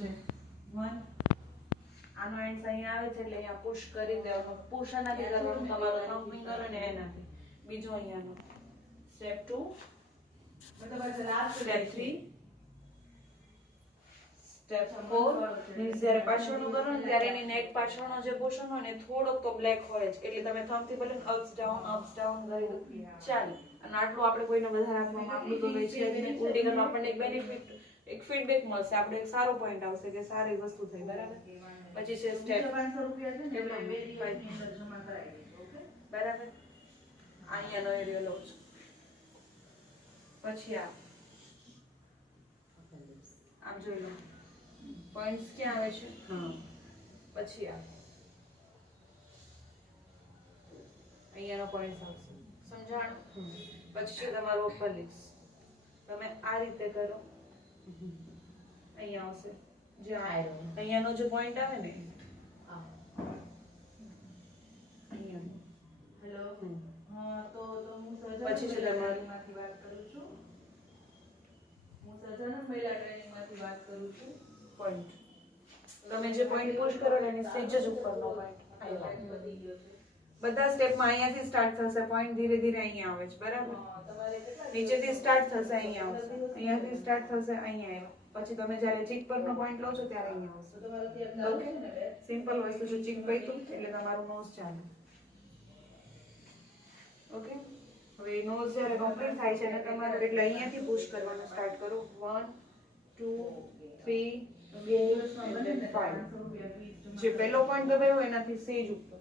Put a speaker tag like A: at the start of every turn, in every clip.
A: છે વન આનો એન્ડ અહીંયા આવે છે એટલે અહીંયા પુશ કરી દેવાનો. પુશ આનાથી કરવાનું તમારો થંબ ફિંગર અને એનાથી. બીજો અહીંયાનો. સ્ટેપ ટુ
B: મતલબ આજે last
A: step three step four means જ્યારે પાછળનું કરો ને ત્યારે એની નેક પાછળનો જે પોર્શન હોય ને થોડોક તો બ્લેક હોય જ. એટલે તમે થંબથી ભલે અપ્સ ડાઉન અપ્સ ડાઉન કરી ચાલે. અને આટલું આપણે કોઈને વધારે આપવામાં આટલું તો છે. ઉલટી કરવા આપણને એક બેનિફિટ એક ફીડબેક મળશે. આપણે એક સારો પોઈન્ટ આવશે કે સારી વસ્તુ થઈ. બરાબર? પછી છે સ્ટેપ
B: પાંચસો રૂપિયા છે ને જમા કરાવી
A: બરાબર? અહીંયાનો એરિયો લઉં છું. પછી આ. આમ જોઈ લો. પોઈન્ટ્સ ક્યાં આવે છે? પછી આ. અહીંયાનો પોઈન્ટ આવશે. સમજાણું? પછી છે તમારું અપર લિપ્સ તમે આ રીતે કરો. અહીંયા આવશે. જે અહીંયાનો જે પોઈન્ટ આવે ને.
B: હેલો હા તો તો હું
A: પછી છે તમારું-
B: માંથી વાત કરું છું. હું સજ્જન મહિલા ટ્રેનિંગમાંથી વાત કરું છું.
A: પોઈન્ટ તમે જે પોઈન્ટ પુશ કરો ને એની સેજ જ ઉપરનો પોઈન્ટ બધા સ્ટેપમાં અહીંયાથી સ્ટાર્ટ થશે. પોઈન્ટ ધીરે ધીરે અહીંયા આવે છે. બરાબર?
B: હા, તમારે કેટલા
A: નીચેથી સ્ટાર્ટ થશે અહીંયા આવશે. અહીંયાથી સ્ટાર્ટ થશે અહીંયા આવ્યો. પછી તમે જ્યારે ચીક પરનો પોઈન્ટ લો છો ત્યારે અહીંયા આવશે.
B: તો તમારું ત્યાં ચાલુ છે ને બે?
A: સિમ્પલ વસ્તુ છે ચીક પૈતું? એટલે તમારું નોઝ ચાલે. ઓકે હવે નોઝ જ્યારે કમ્પ્લીટ થાય છે અને તમારે એટલે અહીંયાથી પુશ કરવાનું સ્ટાર્ટ કરો. વન ટુ થ્રી
B: બે દિવસમાં બને ને?
A: ફાઈવ
B: પાંચસો રૂપિયા ફીસ જમા
A: જે પહેલો પોઈન્ટ દબાવ્યો એનાથી સેજ ઉપર.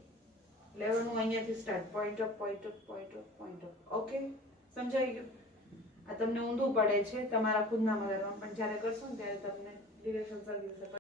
A: લેવાનું અહીંયાથી start point up point up point up point up okay સમજાઈ ગયું? આ તમને ઊંધું પડે છે તમારા ખુદના મગજમાં. પણ જ્યારે કરશો ને ત્યારે તમને ડિરેક્શન થશે